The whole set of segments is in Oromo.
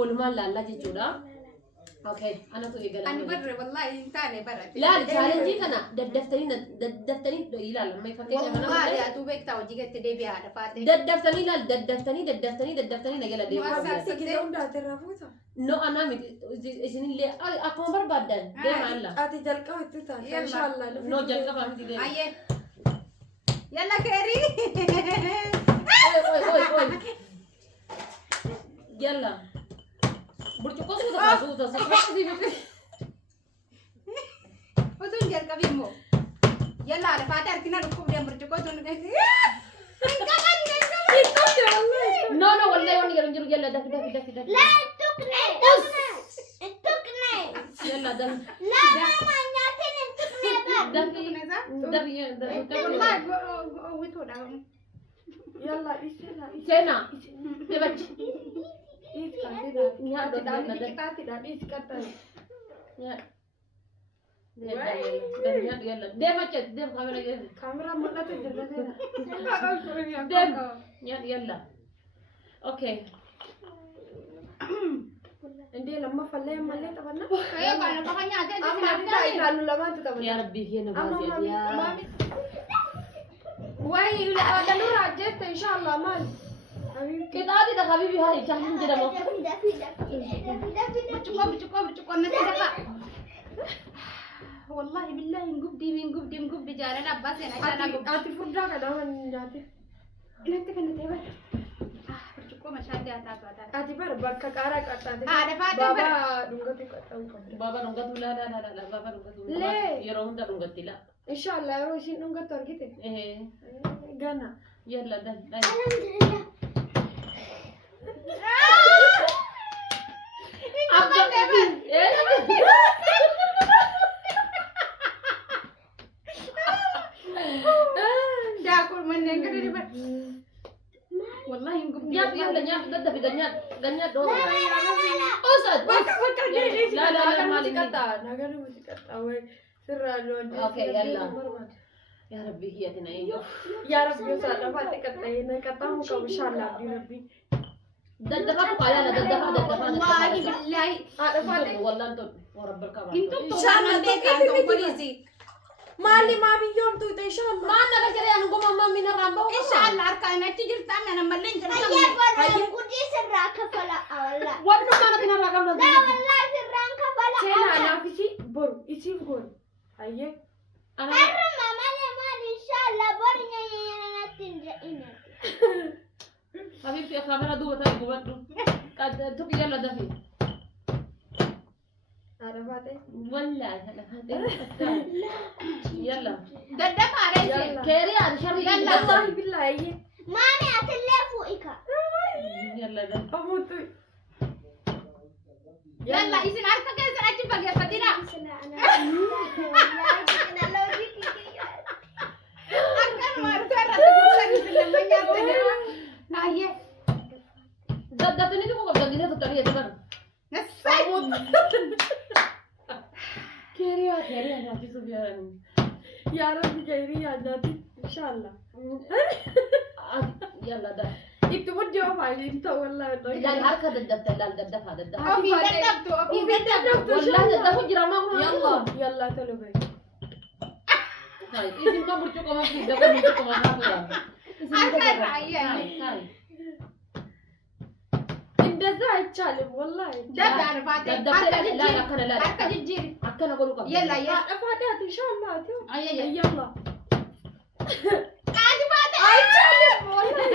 والمال لا جيجورا اوكي انا تو يقال انا برا والله انتاني برا لا تشالنجي كنا دفتني لا ما يفكر والله يا تو بيك تاو جيت دي بي هذا فاتي دفتني لا دفتني نقول دي نو انا اذن اللي اكون بربادن ده معلا اتي جلقه وتتا ان شاء الله نو جلقه فهمتي دي اي يلا كيري اوي يلا برجوكو سودا وتنجر كبيمو يلا على فاتر كنا نكوب دي برجوكو تنجر no والله وني يلا دف لا تقنع تقنع يلا دف لا ماما نعطيني تقنع يلا سينا تبج يلا دم أجد دم كاميرا مرة تجربة دم يلا أوكي عندي لما فلين مليت أبنا ايوه انا بغني أما تدعي قالوا لما تتبع يا ربي هنا أما بازي يا مامي وين دلور عجزت إن شاء الله مال كده عادي ده حبيبي هاي جاهزين كده ما برجوكو نتدفع والله بالله نقبدي جارنا بس انا عشان اقبد أتي فرجة كده من جاتي انت كنت تبع برجوكو مشاهدة اتاتو أتي بار بكا كارا كاتادي هذا فاتي بابا دونغتي كاتاو بابا نونغت لا بابا نونغت ليه؟ يروح ده نونغت لا إن شاء الله يروحين دونغت أركيتي إيه غانا يلا ده داكل من كده دي والله نقبدي يلا ده في غنيات دور أوسد لا مالك كتا نغني مسكتا وي سر أوكي يلا يا ربي هي تنعي يا رب يسعد فاتي كتا هنا كتا مو إن شاء الله ربي ددفا قايا لا ددفا والله بالله هذا فاتي والله انتم ورب الكعبه انتم ان شاء الله انتم بوليسي مالي ما بيوم تو إن شاء الله ما انا قلت لي انا قوم ماما من الرامبو ان شاء الله اركان تجي تعمل انا ملين جرى هيا بنا كودي سراك فلا ولا وابنو ما نتنا رقم لا والله سراك فلا سينا أنا في شيء بور يصير بور هيا انا أرمى ما إن شاء الله برنا تنجئنا حبيبتي الكاميرا دوبة تاي قوة قد تبي يلا دفي هذا فاتي والله يلا ددفع عليك كيري على شري يلا. والله بالله هيا مامي أتلي فوقك يلا ده أموت يلا إذن أركا كيسن أجيب يا فدينا أركا ما أركا رتقول لنا من يرتقي نايه ده تاني تبغى قبل كده تطلعي تبغى نسيت كيري أنا في سبيان يا رب جايري يا جاتي إن شاء الله يلا ده اكتبوا الجواب علي انت والله لا الحركة ددفت لا ددفها أبي ددبتو أبي ددبتو والله ددفوا جرامة يلا يلا تلو بي طيب إذا ما برجوكم ما في ددفوا برجوكم ما في أركا رأيي هاي እንደዛ አይቻልም والله دب أنا فاتي أركا جيجيري أكنا أقول لكم يلا يلا فاتحة إن شاء الله أي يلا عادي فاتي أيشالم والله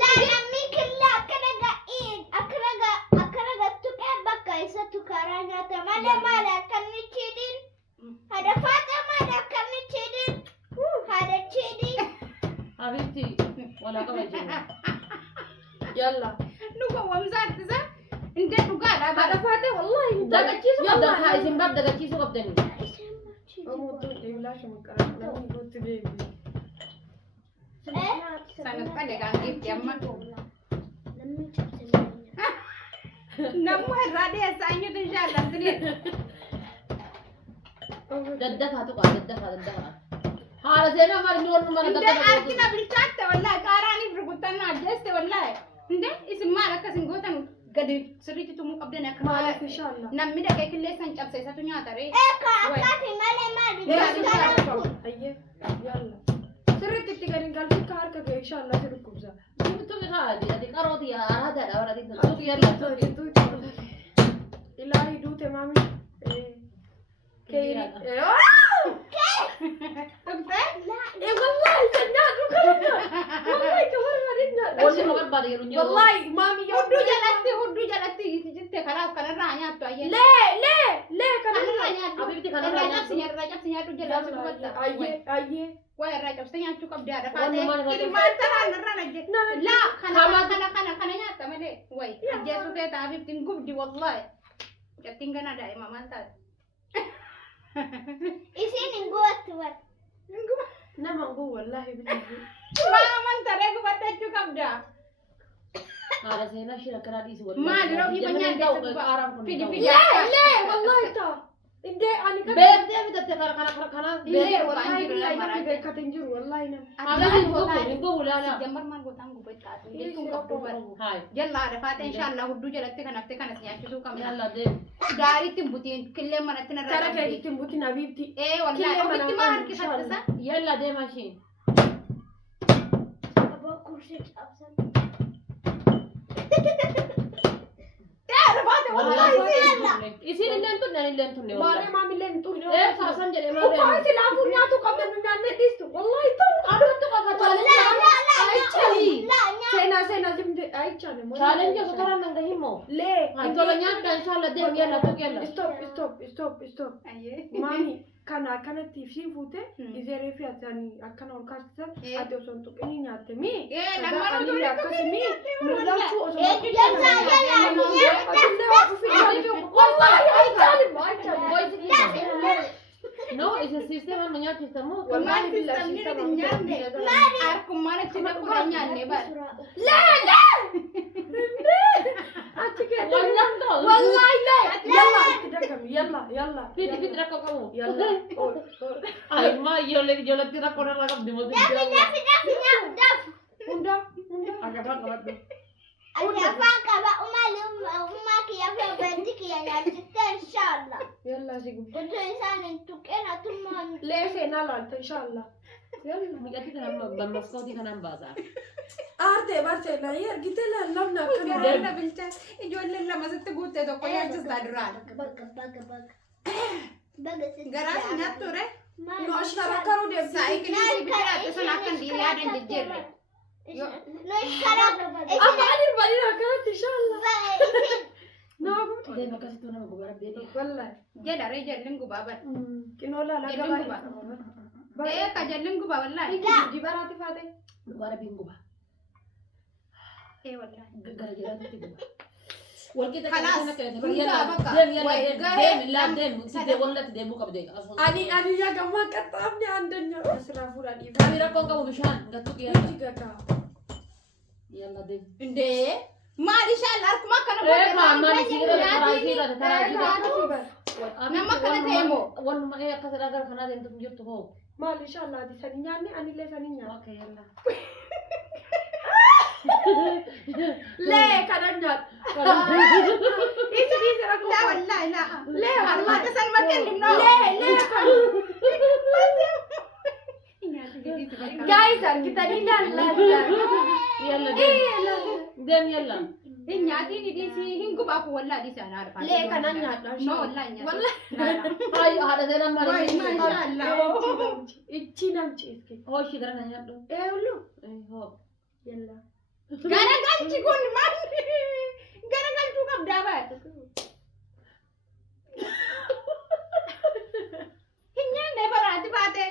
لا نمي كلا أكرجا تكبك كيسة تكرانيا تمالي مالا كمي تشيدين هذا فاطمة هذا كمي تشيدين هذا تشيدين حبيبتي ولا كمان يلا نوكا ومزار تزا انت نوكا لا هذا فاتح والله دقة كيسو قبل هاي سنباب دقة كيسو قبل أموت إبلاش مكرم لا أموت بيبي sangat pada ganti jamak namu herade asanya tu jalan sini ددفها تقع ددفها هذا زين ما نور ما انت ددفها arkina bilchat والله كاراني برغوتنا جست والله انت اسم مالك سنغوتا gadi sirriitti tumuu qabdan akka Maaliif inshallah. namni dhaqee killeessan cabse isatu nyaata ree. Eka akkati malee maali gaskara kun. Ayyee yalla. Sirriitti itti gadi galchi ka harka ga'e inshallah si dhukkubsa. Tuh adi karoti ya ada orang itu tuh yalla tuh. Ilahi duute mami. Keiri. Wallahi sanyaatu kana. Wallahi kamar marinna. Boleh kabar pada yang runyo. Wallahi mami Huddu jalatti jitte kanaaf kanarraa nyaattu ayyee. Lee kana. Kanarraa nyaattu. Abibti kanarraa Irraa nyaattu. cabsi nyaattu jalatti gubatta. Ayyee. Waa irraa cabsite nyaachuu qabdaadha. Walumaa irraa cabsite. Ilmaan tanaan irraa nagge. Laa kana nyaatta malee. Way ajjeesuu ta'e abibtiin gubdi wallahi. Jattiin gana daa'ima maal taate. Isin hin gubattu bar. Nama nguu wallahi billahi. Maaman taree gubadhachuu qabda. Ada saya sih nak keradi sih. Maal yeroo fi banyaa tahu keessa ke arah pun. fidi. Lee wallahi ta. Inde ani kan. Berde abi tapi kana. Lee wallahi billahi nama beekatin jiru wallahi nama. Abi minggu ulala. Jammar maal gootaan gubatti taate. Ii, Jechuun siroo qabdu bar. Hai. Jallaa dhafaate inshallah hudduu jalatti kan hafte kanas nyaachisuu qabna. Yalla deh. Gaariitti hin butiin killee manatti narraa Kara qabdi. keetitti butin abibti. Wallahi Killee mana ofitti maa qabdi, harkifattisa? Yalla deh machine. Abba kursi cabsan. Isin lentu dan lentu ne. Maale mami leen turne. Sasan jadi Ukko mare. isi laafu nyaatu qabdan nyaanne dhiistu. Wallahi ta'u. Ada tuh kakak challenge. Sena simte aichane. Challenge sekarang nanggahimu. Lee. Kalau nyata inshallah deh yalla tuh yalla. Stop. Ayyee. Mami kana kanatti fi fuute Hmm. izere fi atani akkana ol kaasisan Eh. ati osoo hin tuqini nyaatte mi. Lammaan utuu hin akkasimi mul'achuu osoo hin tuqini No, ese sistema no sistema. Wallahi billahi sistema Harkummaan achi dhaquudhaan nyaanne bar. achi kee Wallahi tuh. wallahi yalla itti dakami yalla Fit rako kamu. yalla Ay ma yo le tira correr la cap de moto. unda Agak banget. Ada apa kaba umma kiyafa banti kiyanyachitte inshallah. yalla sigu Betul insanin tukena tumman. lee seenaa laalta inshallah yalla Migati kan bamaskoti kan bazar. aarte barteela ergite laallamna akkana Garaa bilchaa ijoolleen lama sitti guuttee tokko nyaachistaa duraan. Baga Garaa nyaattu re. no ashtarakaru deemti Saayikilii si bitiraate sana akka hin dhiiree aadan jijjiirre. No iskara. amma anin balina akkanatti inshallah naa guutu Deh makasih tuh nama gubara bebe. wallahi Jedha ree jalleen gubaa bar. kinoo laala Jalleen gabaa gubaa. Ka jalleen gubaa wallahi. dibaraati faate Gubara binguba. Wallahi. Gara-gara tuh gubara. Wal kita Kalas. yalla Bakka. dem side wallat dem buka bede. ani ya gamma qaxxaamni andanya asirraa fuudhanii Kamera kau kamu bishaan gatuk ya. gata Yalla dem. Indee maal inshallah harkuma akkana Mari sira nyaati. Nama kana ta'e moo? Wal ma akkas agar kana dem tuh jirtu ho. maal inshallah ati sani nyaanne anillee sani nyaanne Oke yalla. lee kanan nyaadhu isi rakkoo Laa wallahi laa. lee Harmaata san makkennu noo. lee guys argitanii laalaa Yalla dem. Dem yalla. Nyaatiin hidhiisi hin gubaa kun wallahi dhiisaan haadha. lee kanan nyaadha No wallahi nyaata. wallahi Ay ada saya nama Wai, lagi. mashallah. ichi namchi iski Oh shi gara nanya tuh. ullu Ho. yalla Garagalchi kun maal? Garagalchuu qabdaa baate. Hin nyaanne baraati baate.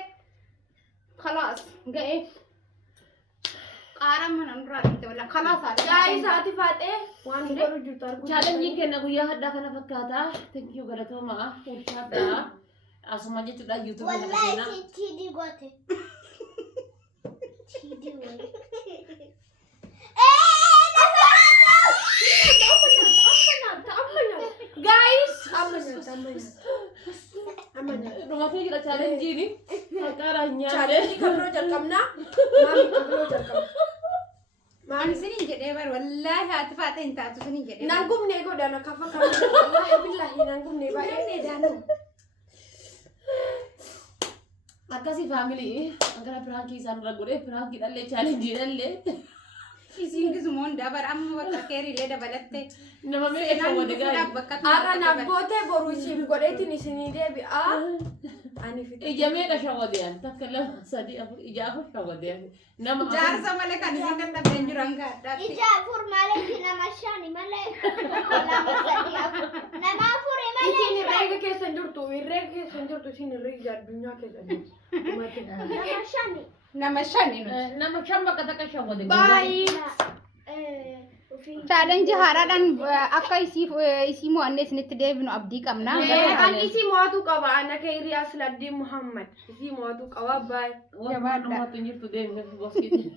Khalaas ga'e. Qaara mana duraa dhufte walla khalaas haadha. guys ati faatee waan godhu jirtu arguu Challenge kenna guyyaa haddaa kana fakkaata. Thank you galatoomaa. Ulfaadha. Asuma jechuudha YouTube kana Wallahi seenaa. si chidi gote. Chidi gote. guys amanya Dhumatee jira challenge ini. Fakkaara nyaanne. challenge kan biroo jalqabnaa maami kan biroo jalqabna Ani siniin jedhee dabar wallahi hatfaate intaatu sinin jedhe. Nangumne godana kafa kafa. Wallahi billahi nangumne baay'ee daanu. Akkasii faamilii angara pirankii isaan irra godhee pirankii dhallee chaalenjii dhallee Isin gizmoon dabar amma bakka keerilee dabalatte. nama meeqa shawwate gaarii. Ara nabbote boru isiif godheetiin isinii deebi'a. Ani fite. Ija meeqa shawwate yan takka lama sadii afur ija afur shawwate yan nama Jaarsa malee kan isin dadhabeen jiran gaadhaatti. Ija afur malee nama shani malee lama sadii afur nama afuri Isin malee irreega keessan jirtu isin irreega addunyaa keessan jirtu. nama shani. Nama shani nuti. nama shan bakka takka shawwate. Baay'ee. Challenge haaraadhaan akka isii mo'annee isinitti deebinu abdii qabna. An isii mo'atu qaba ana Kayriyaas Laddii Muhammad. Isii mo'atu qaba baay'ee. Waan namatti jirtu deemee boskii.